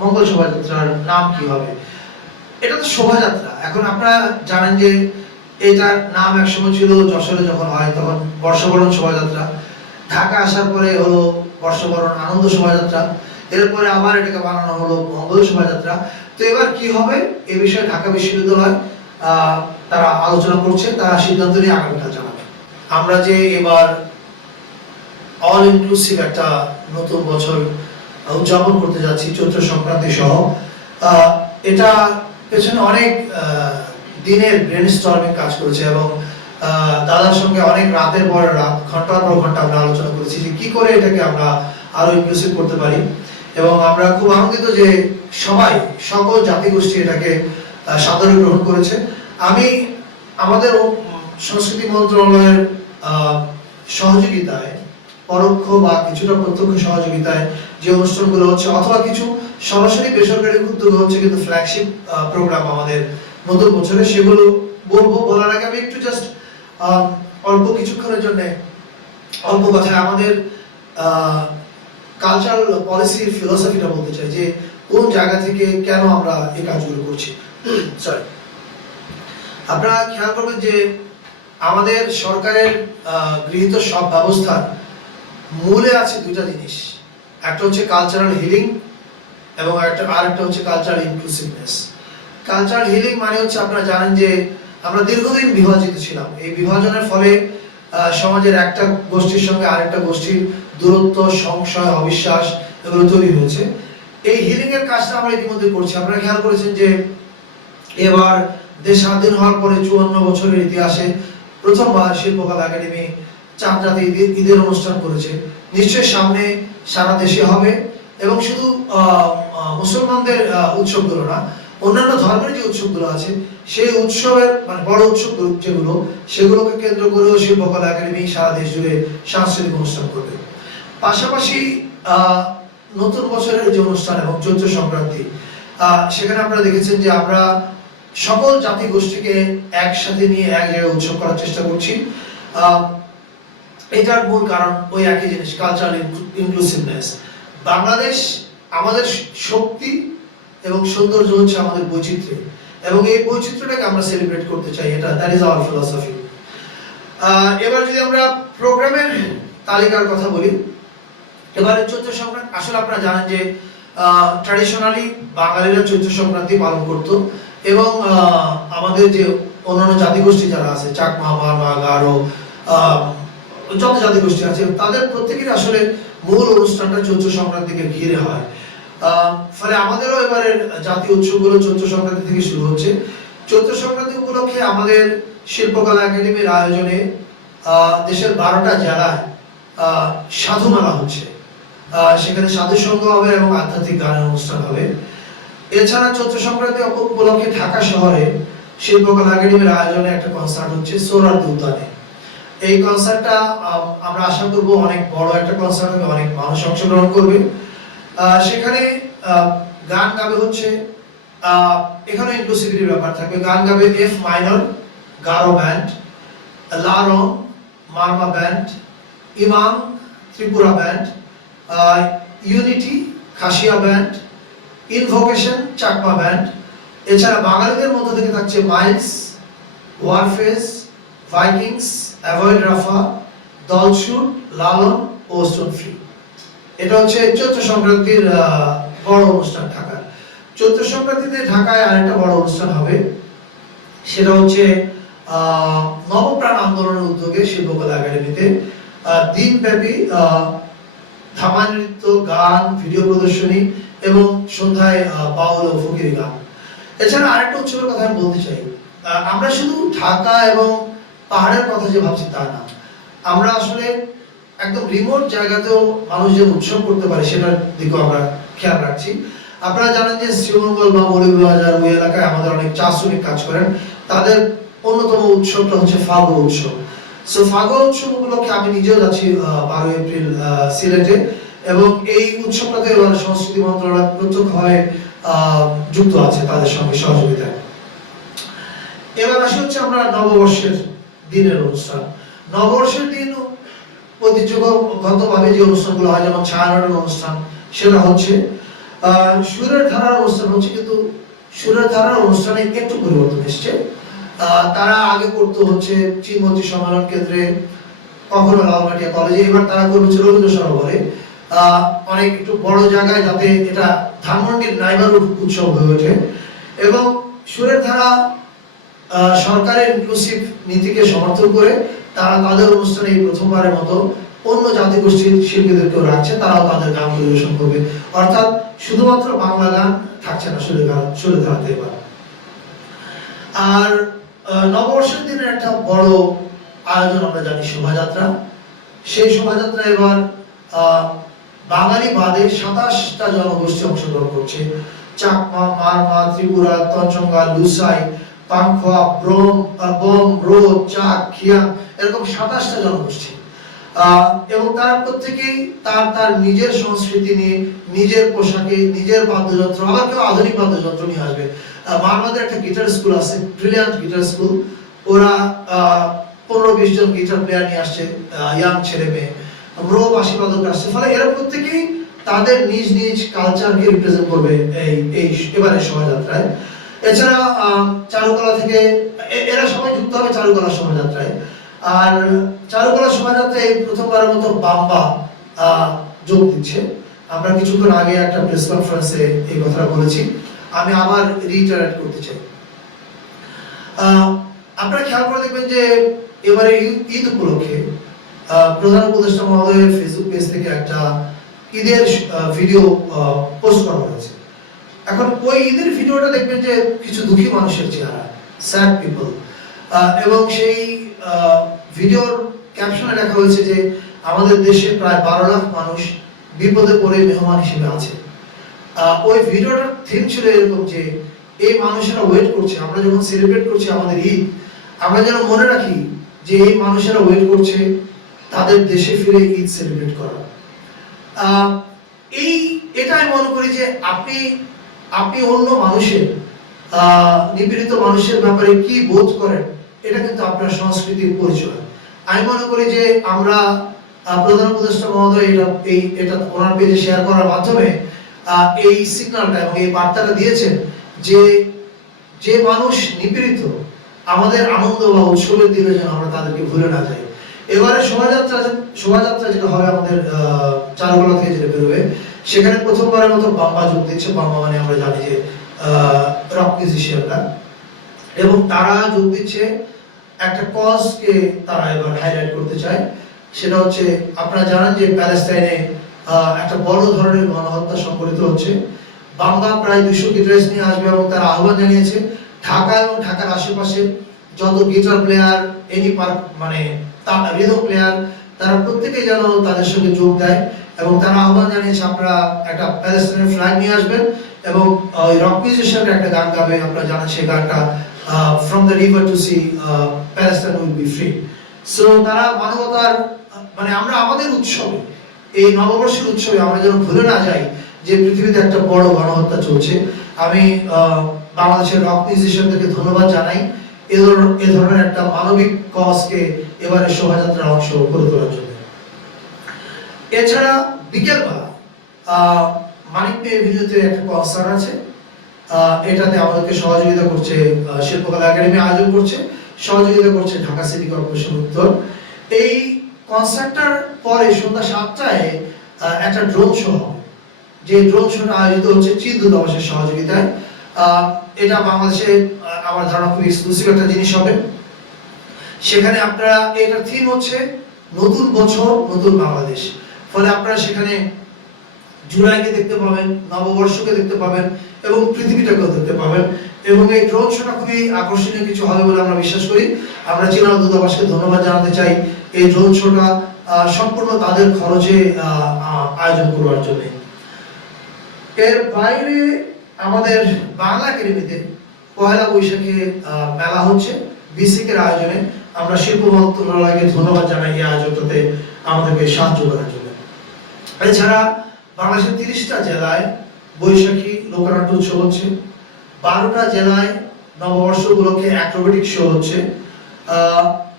মঙ্গল শোভাযাত্রার নাম কি হবে? এটা তো শোভাযাত্রা। এখন আপনারা জানেন যে এটার নাম একসময় ছিল যশোরে যখন হয়, তখন বর্ষবরণ শোভাযাত্রা। ঢাকা আসার পরে হলো বর্ষবরণ আনন্দ শোভাযাত্রা। এরপরে আবার এটাকে বানানো হলো মঙ্গল শোভাযাত্রা। তো এবার কি হবে? এ বিষয়ে ঢাকা বিশ্ববিদ্যালয় তারা আলোচনা করছে, তারা সিদ্ধান্ত নিয়ে আগামীকাল জানাবে। আমরা যে এবার অল ইনক্লুসিভ একটা নতুন বছর উদযাপন করতে যাচ্ছি চৈত্র সংক্রান্তি সহ। এটা পেছনে অনেক দিনের ব্রেন স্টর্মিং কাজ করেছে এবং দাদার সঙ্গে অনেক রাতের পর রাত, ঘণ্টার পর ঘণ্টা আমরা আলোচনা করেছি যে কি করে এটাকে আমরা আরও ইনক্লুসিভ করতে পারি। এবং আমরা খুব আনন্দিত যে সবাই, সকল জাতিগোষ্ঠী এটাকে সাদরে গ্রহণ করেছে। আমি আমাদের সংস্কৃতি মন্ত্রণালয়ের সহযোগিতায় পরোক্ষ বা কিছুটা প্রত্যক্ষ সহযোগিতায় যে অনুষ্ঠানগুলো হচ্ছে, অথবা কিছু সরাসরি বেসরকারি উদ্যোগ হচ্ছে কিন্তু ফ্ল্যাগশিপ প্রোগ্রাম আমাদের নতুন বছরে। সেগুলো বলব, বলার আগে আমি একটু জাস্ট অল্প কিছুক্ষণের জন্য, অল্প কথায় আমাদের কালচারাল পলিসির ফিলোসফিটা বলতে চাই যে কোন জায়গা থেকে কেন আমরা এই কাজগুলো করছি। সরি আপনারা খেয়াল করবেন যে আমাদের সরকারের গৃহীত সব ব্যবস্থার মূলে আছে দুটা জিনিস। একটা হচ্ছে কালচারাল হিলিং এবং একটা আরেকটা হচ্ছে কালচারাল ইনক্লুসিভনেস কালচারাল হিলিং মানে হচ্ছে আপনারা জানেন যে আমরা দীর্ঘদিন বিভাজিত ছিলাম। এই বিভাজনের ফলে সমাজের একটা গোষ্ঠীর সঙ্গে আরেকটা গোষ্ঠীর দূরত্ব, সংশয়, অবিশ্বাস এগুলো তৈরি হয়েছে। এই হিলিং এর কাজটা আমরা ইতিমধ্যে করছি। আপনারা খেয়াল করেছেন যে এবার দেশ স্বাধীন হওয়ার পরে চুয়ান্ন বছরের ইতিহাসে প্রথমবার শিল্পকলা একাডেমি চাঁদ রাতে ঈদের- অনুষ্ঠান করেছে। সামনে সারা দেশে হবে এবং শুধু মুসলমানদের উৎসবগুলো না, অন্যান্য ধর্মের যে উৎসবগুলো আছে, সেই উৎসবের মানে বড় উৎসব যেগুলো, সেগুলোকে কেন্দ্র করেও শিল্পকলা একাডেমি সারা দেশ জুড়ে সাংস্কৃতিক অনুষ্ঠান করবে। পাশাপাশি নতুন বছরের যে অনুষ্ঠান এবং চৈত্র সংক্রান্তি সেখানে আপনারা দেখেছেন যে আমরা সকল জাতি গোষ্ঠীকে একসাথে নিয়ে এক জায়গায় উৎসব করার চেষ্টা করছি। এটার মূল কারণ ওই একই জিনিস কালচারাল ইনক্লুসিভনেস বাংলাদেশ আমাদের শক্তি এবং সৌন্দর্য হচ্ছে আমাদের বৈচিত্র্য। এবং এই বৈচিত্র্যটাকে আমরা সেলিব্রেট করতে চাই, এটা দ্যাট ইজ আওয়ার ফিলসফি এবার যদি আমরা প্রোগ্রামের তালিকার কথা বলি, এবারে চৈত্র সংক্রান্তি, আসলে আপনারা জানেন যে ট্র্যাডিশনালি বাঙালিরা চৈত্র সংক্রান্তি পালন করত এবং আমাদের যে অন্যান্য জাতিগোষ্ঠী যারা আছে, চাকমা মারমা গারো যত জাতিগোষ্ঠী আছে, তাদের প্রত্যেকের আসলে মূল অনুষ্ঠানটা চৈত্র সংক্রান্তিকে ঘিরে হয়। ফলে আমাদেরও এবারে জাতীয় উৎসবগুলো চৈত্র সংক্রান্তি থেকে শুরু হচ্ছে। চৈত্র সংক্রান্তি উপলক্ষে আমাদের শিল্পকলা একাডেমির আয়োজনে দেশের বারোটা জেলায় সাধুমেলা হচ্ছে। সেখানে সাধু সঙ্গ হবে এবং আধ্যাত্মিক গানের অনুষ্ঠান হবে। এছাড়া চৈত্র সংক্রান্তি উপলক্ষে ঢাকা শহরে শিল্পকলা একাডেমির আয়োজনে একটা কনসার্ট হচ্ছে সোরার উদ্যানে এই কনসার্টটা আমরা আশা করব অনেক বড় একটা কনসার্ট হবে, অনেক মানুষ অংশগ্রহণ করবে। সেখানে গান গাবে হচ্ছে এখানে ইনক্লুসিভিটির ব্যাপার থাকবে। গান গাবে F minor Garo band Larong, Marma band ইমাম, Tripura band unity Khasia band invocation Chakma band এছাড়া বাঙালিদের মধ্য থেকে থাকছে Miles Warfaze Vikings Avoid Rafa দলশুট Lalon ও স্টোন ফ্রি এটা হচ্ছে চৈত্র সংক্রান্তির বড় অনুষ্ঠান ঢাকার। চৈত্র সংক্রান্তিতে ঢাকায় আরেকটা বড় অনুষ্ঠান হবে। সেটা হচ্ছে নবপ্রাণ আন্দোলনের উদ্যোগে শিল্পকলা একাডেমিতে। দিনব্যাপী ধামা নৃত্য, গান, ভিডিও প্রদর্শনী এবং সন্ধ্যায় বাউল ও ফকিরি গান। এছাড়া আরেকটা উৎসবের কথা আমি বলতে চাই। আমরা শুধু ঢাকা এবং পাহাড়ের কথা যে ভাবছি তা না। আমরা আসলে একদম রিমোট জায়গাতেও মানুষ যে উৎসব করতে পারে সেটার দিকেও আমরা খেয়াল রাখছি। আপনারা জানেন যে শ্রীমঙ্গল বা মৌলভীবাজার ওই এলাকায় আমাদের অনেক চা শ্রমিক কাজ করেন। তাদের অন্যতম উৎসবটা হচ্ছে ফাগু উৎসব। সো ফাগু উৎসব উপলক্ষে আমি নিজেও যাচ্ছি বারো এপ্রিল সিলেটে এবং এই উৎসবটাতে এবার সংস্কৃতি মন্ত্রণালয় প্রত্যক্ষভাবে যুক্ত আছে তাদের সঙ্গে সহযোগিতায়। এবার আসি হচ্ছে আমরা নববর্ষের দিনের অনুষ্ঠান। নববর্ষের দিন ঐতিহ্যগতভাবে যে অনুষ্ঠানগুলো হয়, যেমন ছায়ানটের অনুষ্ঠান, সেটা হচ্ছে সুরের ধারার অনুষ্ঠান হচ্ছে, কিন্তু সুরের ধারার অনুষ্ঠানে একটু পরিবর্তন এসছে। তারা আগে করতো হচ্ছে চীনমন্ত্রী সম্মেলন কেন্দ্রে, কখনো লালমাটিয়া কলেজে, এবার তারা করবে হচ্ছে রবীন্দ্র সরোবরে অনেক একটু বড় জায়গায় যাতে এটা ধানমন্ডির নাইবার উৎসব হয়ে ওঠে। এবং সুরের ধারা সরকারের ইনক্লুসিভ নীতিকে সমর্থন করে তারা তাদের অনুষ্ঠানে এই প্রথমবারের মতো অন্য জাতিগোষ্ঠীর শিল্পীদেরকেও রাখছে, তারাও তাদের গান পরিবেশন করবে। অর্থাৎ শুধুমাত্র বাংলা গান থাকছে না সুরে গান সুরে ধারাতে এবার। আর নববর্ষের দিনের একটা বড় আয়োজন আমরা জানি শোভাযাত্রা। সেই শোভাযাত্রা এবার বাঙালি বাদে সাতাশটা জনগোষ্ঠী অংশগ্রহণ করছে। চাকমা, মারমা, ত্রিপুরা তঞ্চঙ্গা লুসাই পাংখোয়া ব্রোম বোম খিয়াং এরকম সাতাশটা জনগোষ্ঠী। এবং তারা প্রত্যেকেই তার তার নিজের সংস্কৃতি নিয়ে, নিজের পোশাকে, নিজের বাদ্যযন্ত্র, আবার কেউ আধুনিক বাদ্যযন্ত্র নিয়ে আসবে। একটা গিটার স্কুল আছে ব্রিলিয়ান্ট গিটার স্কুল ওরা পনেরো বিশ জন গিটার প্লেয়ার নিয়ে আসছে ইয়াং ছেলে মেয়ে। রো বাসিবাদক আসছে। ফলে এরা প্রত্যেকেই তাদের নিজ নিজ কালচারকে রিপ্রেজেন্ট করবে এই এই এবারে শোভাযাত্রায়। এছাড়া চারুকলা থেকে এরা সবাই যুক্ত হবে চারুকলা শোভাযাত্রায়। আর চারুকলা শোভাযাত্রায় প্রথমবারের মতো বাম্বা যোগ দিচ্ছে। আমরা কিছুক্ষণ আগে একটা প্রেস কনফারেন্সে এই কথাটা বলেছি। আমি আবার রিটারেট করতে চাই। আপনারা খেয়াল করে দেখবেন যে এবারে ঈদ উপলক্ষে প্রধান উপদেষ্টা মহোদয়ের ফেসবুক পেজ থেকে একটা ঈদের ভিডিও পোস্ট করা হয়েছে। এখন ওই ঈদের ভিডিওটা দেখবেন যে কিছু দুঃখী মানুষের চেহারা স্যাড পিপল এবং সেই ভিডিওর ক্যাপশনে লেখা হয়েছে যে আমাদের দেশে প্রায় বারো লাখ মানুষ বিপদে পড়ে মেহমান হিসেবে আছে। ওই ভিডিওটার থিম ছিল এরকম যে এই মানুষেরা ওয়েট করছে, আমরা যখন সেলিব্রেট করছি আমাদের ঈদ, আমরা যেন মনে রাখি যে এই মানুষেরা ওয়েট করছে তাদের দেশে ফিরে ঈদ সেলিব্রেট করা। এই এটা আমি মনে করি যে আপনি আপনি অন্য মানুষের নিপীড়িত মানুষের ব্যাপারে কি বোধ করেন? এটা কিন্তু আপনার সংস্কৃতির পরিচয়। আমি মনে করি যে আমরা প্রধান উপদেষ্টা মহোদয় এই, এটা ওনার পেজে শেয়ার করার মাধ্যমে এই সিগন্যালটা এবং এই বার্তাটা দিয়েছেন যে যে মানুষ নিপীড়িত, আমাদের আনন্দ বা উৎসবের দিনে যেন আমরা তাদেরকে ভুলে না যাই। এবারে শোভাযাত্রা শোভাযাত্রা যেটা হবে আমাদের চারুকলা থেকে যেটা বেরোবে সেখানে প্রথমবারের মতো বাম্বা যোগ দিচ্ছে। বাম্বা মানে আমরা জানি যে রক মিউজিশিয়ানরা এবং তারা যোগ দিচ্ছে একটা কজকে তারা এবার হাইলাইট করতে চায়। সেটা হচ্ছে আপনারা জানেন যে প্যালেস্তাইনে আহ, একটা বড় ধরনের গণহত্যা সংঘটিত হচ্ছে। বাম্বা প্রায় দুশো গিটারিস্ট নিয়ে আসবে এবং তারা আহ্বান জানিয়েছে ঢাকা এবং ঢাকার আশেপাশে যত গিটার প্লেয়ার এনি পার্ক মানে রিদম প্লেয়ার তারা প্রত্যেকেই যেন তাদের সঙ্গে যোগ দেয়। এবং তারা আহ্বান জানিয়েছে আপনারা একটা প্যালেস্টাইনের ফ্ল্যাগ নিয়ে আসবেন এবং ওই রক মিউজিশিয়ানের একটা গান গাবে, আপনারা জানেন সেই গানটা from the river to sea Palestine will be free so তারা মানবতার মানে আমরা আমাদের উৎসবে, এই নববর্ষের উৎসবে আমরা যেন ভুলে না যাই যে পৃথিবীতে একটা বড় গণহত্যা চলছে। আমি বাংলাদেশের রক মিউজিশিয়ানদেরকে ধন্যবাদ জানাই। এ ধরনের একটা মানবিক কজকে এবারে শোভাযাত্রার অংশ করে তোলার জন্য। এছাড়া বিকেলবেলা মানিক পে এভিনিউতে একটা কনসার্ট আছে। এটাতে আমাদেরকে সহযোগিতা করছে শিল্পকলা একাডেমি আয়োজন করছে, সহযোগিতা করছে ঢাকা সিটি কর্পোরেশন উত্তর। এই কনসার্টটার পরে সন্ধ্যা সাতটায় একটা ড্রোন শো হবে। যে ড্রোন শোটা আয়োজিত হচ্ছে চীন দূতাবাসের সহযোগিতায়। এটা বাংলাদেশে আমার ধারণা খুব এক্সক্লুসিভ একটা জিনিস হবে। সেখানে আপনারা, এটার থিম হচ্ছে নতুন বছর, নতুন বাংলাদেশ। ফলে আপনারা সেখানে জুলাইকে দেখতে পাবেন, নববর্ষকে দেখতে পাবেন এবং পৃথিবীটাকেও দেখতে পাবেন। এবং এই ড্রোন শোটা খুবই আকর্ষণীয় কিছু হবে বলে আমরা বিশ্বাস করি। আমরা চীনা দূতাবাসকে ধন্যবাদ জানাতে চাই। এই ড্রোন শোটা সম্পূর্ণ তাদের খরচে আয়োজন করবার জন্য। এর বাইরে আমাদের বাংলা একাডেমিতে পয়লা বৈশাখে মেলা হচ্ছে বিসিকের আয়োজনে। আমরা শিল্প মন্ত্রণালয়কে ধন্যবাদ জানাই এই আয়োজনটাতে আমাদেরকে সাহায্য করার জন্য। এছাড়া বাংলাদেশের তিরিশটা জেলায় বৈশাখী লোকনাট্য উৎসব হচ্ছে। বারোটা জেলায় নববর্ষ উপলক্ষে অ্যাক্রোবেটিক শো হচ্ছে।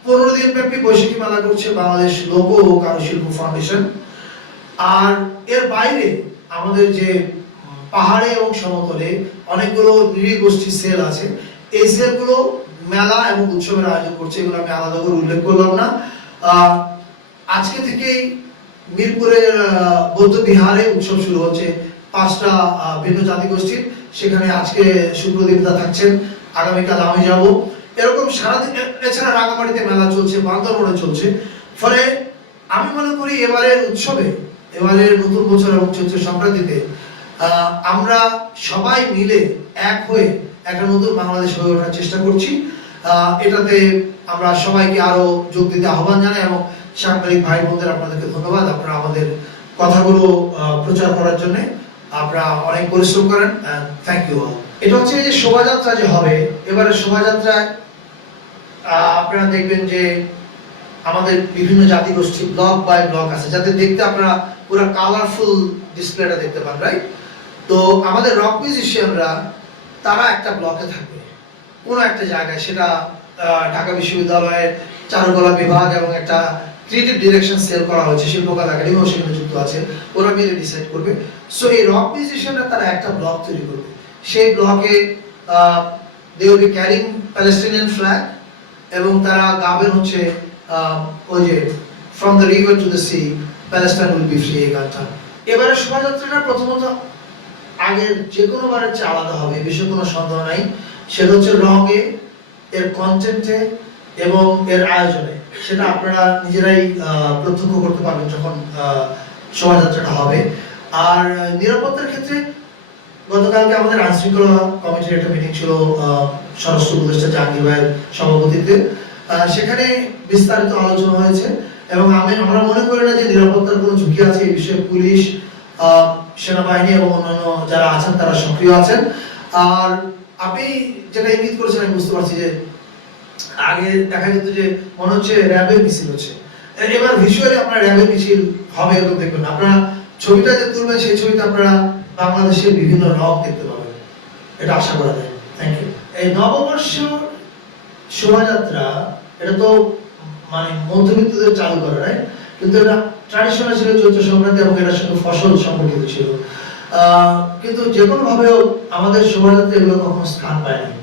পনেরো দিন ব্যাপী বৈশাখী মেলা করছে বাংলাদেশ লোক ও কারুশিল্প ফাউন্ডেশন। আর এর বাইরে আমাদের যে পাহাড়ে এবং সমতলে অনেকগুলো নৃগোষ্ঠী সেল আছে। এই সেলগুলো মেলা এবং উৎসবের আয়োজন করছে, এগুলো আমি আলাদা করে উল্লেখ করলাম না। আজকে থেকেই মিরপুরের বৌদ্ধ বিহারে উৎসব শুরু হচ্ছে পাঁচটা ভিন্ন জাতিগোষ্ঠীর। সেখানে আজকে সুপ্রদীপদা থাকছেন, আগামীকাল আমি যাব। এরকম সারাদিন এছাড়া রাঙামাটিতে মেলা চলছে, বান্দরবনে চলছে। ফলে আমি মনে করি এবারের উৎসবে, এবারের নতুন বছর এবং চৈত্র সংক্রান্তিতে আমরা সবাই মিলে এক হয়ে একটা নতুন বাংলাদেশ হয়ে ওঠার চেষ্টা করছি। এটাতে আমরা সবাইকে আরও যোগ দিতে আহ্বান জানাই এবং সাংবাদিক ভাই বোনদের আপনাদেরকে ধন্যবাদ। আপনারা আমাদের কথাগুলো প্রচার করার জন্য আপনারা অনেক পরিশ্রম করেন থ্যাংক ইউ এটা হচ্ছে যে শোভাযাত্রা যে হবে, এবারে শোভাযাত্রায় আপনারা দেখবেন যে আমাদের বিভিন্ন জাতিগোষ্ঠী ব্লক বাই ব্লক আছে। যাতে দেখতে আপনারা পুরো কালারফুল ডিসপ্লেটা দেখতে পান রাইট তো আমাদের রক মিউজিশিয়ানরা তারা একটা ব্লকে থাকবে। কোনো একটা জায়গায়। সেটা ঢাকা বিশ্ববিদ্যালয়ের চারুকলা বিভাগ এবং একটা ক্রিয়েটিভ ডিরেকশন সেল করা হয়েছে শিল্পকলা একাডেমিও সেখানে যুক্ত আছে, ওরা মিলে ডিসাইড করবে। সো এই রক মিউজিশিয়ানরা তারা একটা ব্লক তৈরি করবে। সেই ব্লকে they will be carrying Palestinian flag এবং তারা গাবেন হচ্ছে ওই যে from the river to the sea Palestine will be free এই গানটা। এবারে শোভাযাত্রাটা প্রথমত আগের যে কোনো বারের চেয়ে আলাদা হবে, এ বিষয়ে কোনো সন্দেহ নাই। সেটা হচ্ছে রঙে, এর কন্টেন্টে এবং এর আয়োজনে সেটা আপনারা নিজেরাই প্রত্যক্ষ করতে পারবেন যখন শোভাযাত্রাটা হবে। আর নিরাপত্তার ক্ষেত্রে গতকালকে আমাদের আইনশৃঙ্খলা কমিটির একটা মিটিং ছিল স্বরাষ্ট্র উপদেষ্টা জাহাঙ্গীর ভাইয়ের সভাপতিত্বে। আহ, সেখানে বিস্তারিত আলোচনা হয়েছে এবং আমি আমরা মনে করি না যে নিরাপত্তার কোনো ঝুঁকি আছে এই বিষয়ে পুলিশ সেনাবাহিনী এবং অন্যান্য যারা আছেন তারা সক্রিয় আছেন। আর আপনি যেটা ইঙ্গিত করেছেন আমি বুঝতে পারছি যে আগে দেখা যেত যে মনে হচ্ছে র্যাবের মিছিল হচ্ছে। এবার ভিজুয়ালি আপনার র্যাবের মিছিল হবে এরকম দেখবেন আপনারা ছবিটা যে তুলবেন, সেই ছবিতে আপনারা বাংলাদেশের বিভিন্ন রক দেখতে পাবেন। এটা আশা করা যায়। থ্যাংক ইউ এই নববর্ষ শোভাযাত্রা, এটা তো মানে মধ্যবিত্তদের চালু করা, right? কিন্তু এটা ট্র্যাডিশনাল ছিল চৈত্র সংক্রান্তি এবং এটার সঙ্গে ফসল সম্পর্কিত ছিল। কিন্তু যে কোনো ভাবে আমাদের শোভাযাত্রা এগুলো কখনো স্থান পায়নি।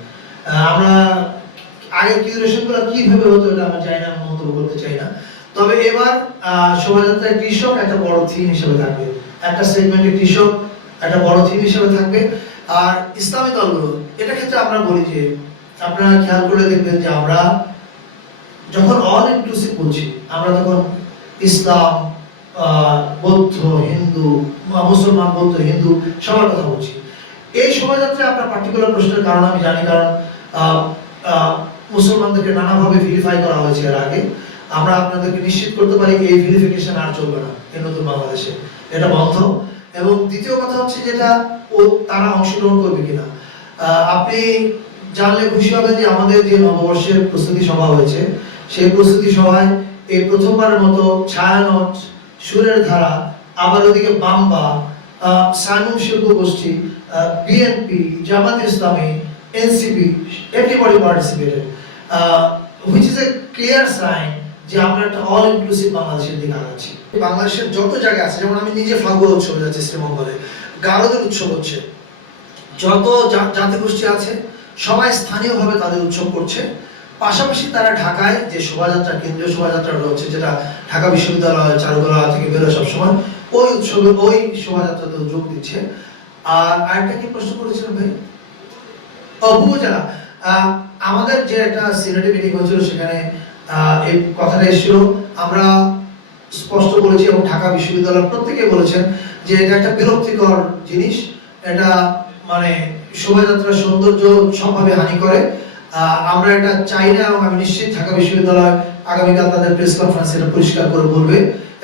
আমরা আগের কিউরেশনগুলো কীভাবে হতো এটা আমরা চাই না আমি মন্তব্য করতে চাই না। তবে এবার শোভাযাত্রায় কৃষক একটা বড় থিম হিসেবে থাকবে। একটা সেগমেন্টে কৃষক একটা বড় থিম হিসেবে থাকবে। আর ইসলামী দলগুলো এটা ক্ষেত্রে আমরা বলি যে, আপনারা খেয়াল করে দেখবেন যে আমরা যখন অল ইনক্লুসিভ বলছি, আমরা তখন ইসলাম বৌদ্ধ, হিন্দু মুসলমান, বৌদ্ধ, হিন্দু সবার কথা বলছি। এই শোভাযাত্রায় আপনার পার্টিকুলার প্রশ্নের কারণ আমি জানি কারণ মুসলমানদেরকে নানাভাবে ভিরিফাই করা হয়েছে এর আগে। আমরা আপনাদেরকে নিশ্চিত করতে পারি এই ভেরিফিকেশন আর চলবে না এই নতুন বাংলাদেশে। এটা বন্ধ। এবং দ্বিতীয় কথা হচ্ছে যেটা, ও তারা অংশগ্রহণ করবে কিনা। আপনি জানলে খুশি হবেন যে আমাদের যে নববর্ষের প্রস্তুতি সভা হয়েছে, সেই প্রস্তুতি সভায় এই প্রথমবারের মতো ছায়ানট, সুরের ধারা, আবার ওদিকে বাম্বা সাইমন শিল্প গোষ্ঠী BNP, Jamaat Islami, NCP everybody participated which is a clear sign যে আমরা একটা অল ইনক্লুসিভ বাংলাদেশের দিকে আগাচ্ছি। বাংলাদেশের যত জায়গা আছে, যেমন আমি নিজে ফাগুয়া উৎসবে যাচ্ছি শ্রীমঙ্গলে গারদের উৎসব হচ্ছে। যত জা- জাতিগোষ্ঠী আছে, সবাই স্থানীয়ভাবে তাদের উৎসব করছে। পাশাপাশি তারা ঢাকায় যে শোভাযাত্রা, কেন্দ্রীয় শোভাযাত্রা রয়েছে, যেটা ঢাকা বিশ্ববিদ্যালয়, চারুকলা থেকে বেরোয় সবসময়, ওই উৎসবে, ওই শোভাযাত্রাতে যোগ দিচ্ছে। আর আরেকটা কি প্রশ্ন করেছিলেন ভাই? উপজেলা আমাদের যে একটা সিনেটি মিটিং হয়েছিল সেখানে এই কথাটা এসেছিল। আমরা স্পষ্ট বলেছি এবং ঢাকা বিশ্ববিদ্যালয় প্রত্যেকে বলেছেন যে এটা একটা বিরক্তিকর জিনিস। এটা মানে শোভাযাত্রার সৌন্দর্য সবভাবে হানি করে। আমরা এটা চাই না এবং আমি নিশ্চিত ঢাকা বিশ্ববিদ্যালয় আগামীকাল তাদের প্রেস কনফারেন্স এটা পরিষ্কার করে বলবে।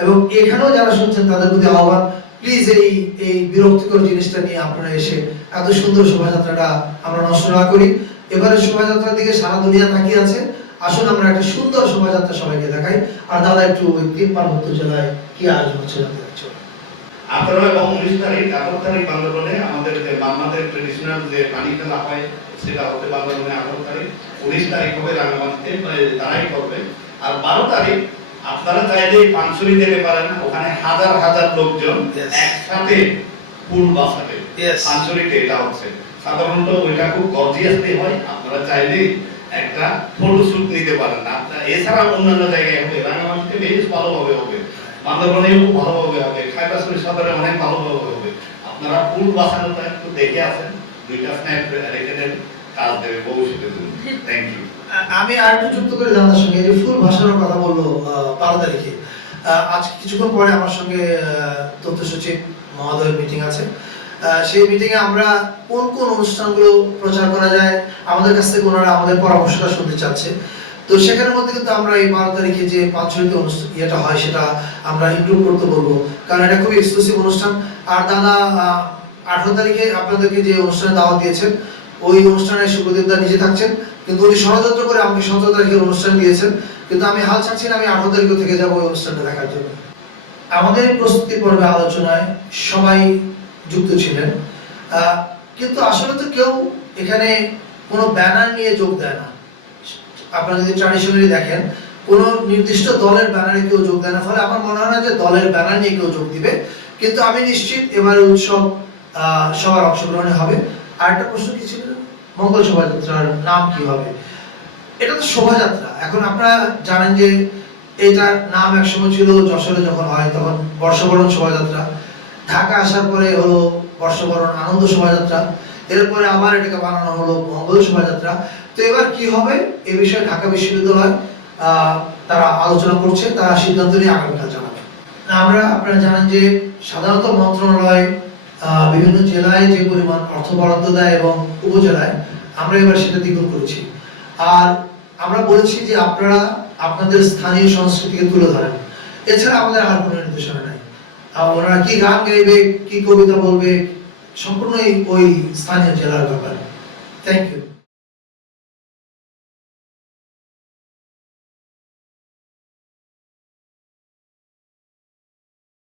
এবং এখানেও যারা শুনছেন, তাদের প্রতি আহ্বান প্লিজ এই এই বিরক্তিকর জিনিসটা নিয়ে আপনারা এসে এত সুন্দর শোভাযাত্রাটা আমরা নষ্ট না করি। এবারে শোভাযাত্রার দিকে সারা দুনিয়া তাকিয়ে আছে। আসুন আমরা একটা সুন্দর শোভাযাত্রা সবাইকে দেখাই। আর দাদা একটু ওই পার্বত্য জেলায় কি আয়োজন হচ্ছে জানতে চাচ্ছি? আঠারো এবং উনিশ তারিখ আঠারো তারিখ বান্দরবনে আমাদের যে বাংলাদেশ ট্রেডিশনাল যে পানি খেলা হয় সেটা হতে বান্দরবনে আঠারো তারিখ। উনিশ তারিখ হবে রাঙ্গামাটিতে মানে তারাই করবে। আর বারো তারিখ আপনারা চাইলে পানসুরি যেতে পারেন ওখানে হাজার হাজার লোকজন. একসাথে ফুল বাসাবে। Yes. এটা হচ্ছে। সাধারণত ওইটা খুব গর্জিয়াসলি হয়। আপনারা চাইলেই একটা ফটোশুট নিতে পারেন। আপনারা এছাড়া অন্যান্য জায়গায় হবে রাঙামাটিতে বেশ ভালোভাবে হবে। বান্দরবনেও ভালোভাবে হবে। খাগড়াছড়ি সদরে অনেক ভালোভাবে হবে। আপনারা ফুল বাসানোটা একটু দেখে আসেন। দুইটা স্ন্যাপ রেখে দেন। কাজ দেবে, ভবিষ্যতে থ্যাংক ইউ আমি আর একটু যুক্ত করে জানার সঙ্গে যে ফুল ভাষার কথা বলল বারো তারিখে আজ কিছুক্ষণ পরে আমার সঙ্গে তথ্য সচিব মহোদয়ের মিটিং আছে। সেই মিটিং এ আমরা কোন কোন অনুষ্ঠানগুলো প্রচার করা যায়? আমাদের কাছ থেকে ওনারা আমাদের পরামর্শটা শুনতে চাচ্ছে। তো সেখানের মধ্যে কিন্তু আমরা এই বারো তারিখে যে পাঁচজনিত অনুষ্ঠান ইয়েটা হয়, সেটা আমরা ইনক্লুড করতে বলব। কারণ এটা খুবই এক্সক্লুসিভ অনুষ্ঠান। আর দাদা আঠারো তারিখে আপনাদেরকে যে অনুষ্ঠানে দাওয়াত দিয়েছেন, ওই অনুষ্ঠানে সুপ্রদীপ দা নিজে থাকছেন। কিন্তু উনি ষড়যন্ত্র করে আমাকে সতেরো তারিখের অনুষ্ঠান দিয়েছেন। কিন্তু আমি হাল ছাড়ছি না, আমি আঠারো তারিখ থেকে যাব ওই অনুষ্ঠানটা দেখার জন্য। আমাদের প্রস্তুতি পর্বে আলোচনায় সবাই যুক্ত ছিলেন। কিন্তু আসলে তো কেউ এখানে কোনো ব্যানার নিয়ে যোগ দেয় না। আপনারা যদি ট্র্যাডিশনালি দেখেন, কোনো নির্দিষ্ট দলের ব্যানারে কেউ যোগ দেয় না। ফলে আমার মনে হয় না যে দলের ব্যানার নিয়ে কেউ যোগ দিবে। কিন্তু আমি নিশ্চিত এবারে উৎসব সবার অংশগ্রহণে হবে। আর একটা প্রশ্ন কি ছিল? মঙ্গল শোভাযাত্রার নাম কি হবে? এটা তো শোভাযাত্রা। এখন আপনারা জানেন যে এটার নাম একসময় ছিল যশোরে যখন হয়, তখন বর্ষবরণ শোভাযাত্রা। ঢাকা আসার পরে হলো বর্ষবরণ, আনন্দ শোভাযাত্রা, এরপরে আবার এটাকে বানানো হলো মঙ্গল শোভাযাত্রা। তো এবার কি হবে? এ বিষয়ে ঢাকা বিশ্ববিদ্যালয় তারা আলোচনা করছে, তারা সিদ্ধান্ত নিয়ে আগামীকাল জানাবে। আমরা, আপনারা জানেন যে সাধারণত মন্ত্রণালয় বিভিন্ন জেলায় যে পরিমাণ অর্থ বরাদ্দ দেয় এবং উপজেলায়, আমরা এবার সেটা দ্বিগুণ করেছি। আর আমরা বলেছি যে আপনারা আপনাদের স্থানীয় সংস্কৃতিকে তুলে ধরেন। এছাড়া আমাদের আর কোনো নির্দেশনা ওনারা কি গান গাইবে কি কবিতা বলবে সম্পূর্ণই ওই স্থানীয় জেলার ব্যাপারে। Thank you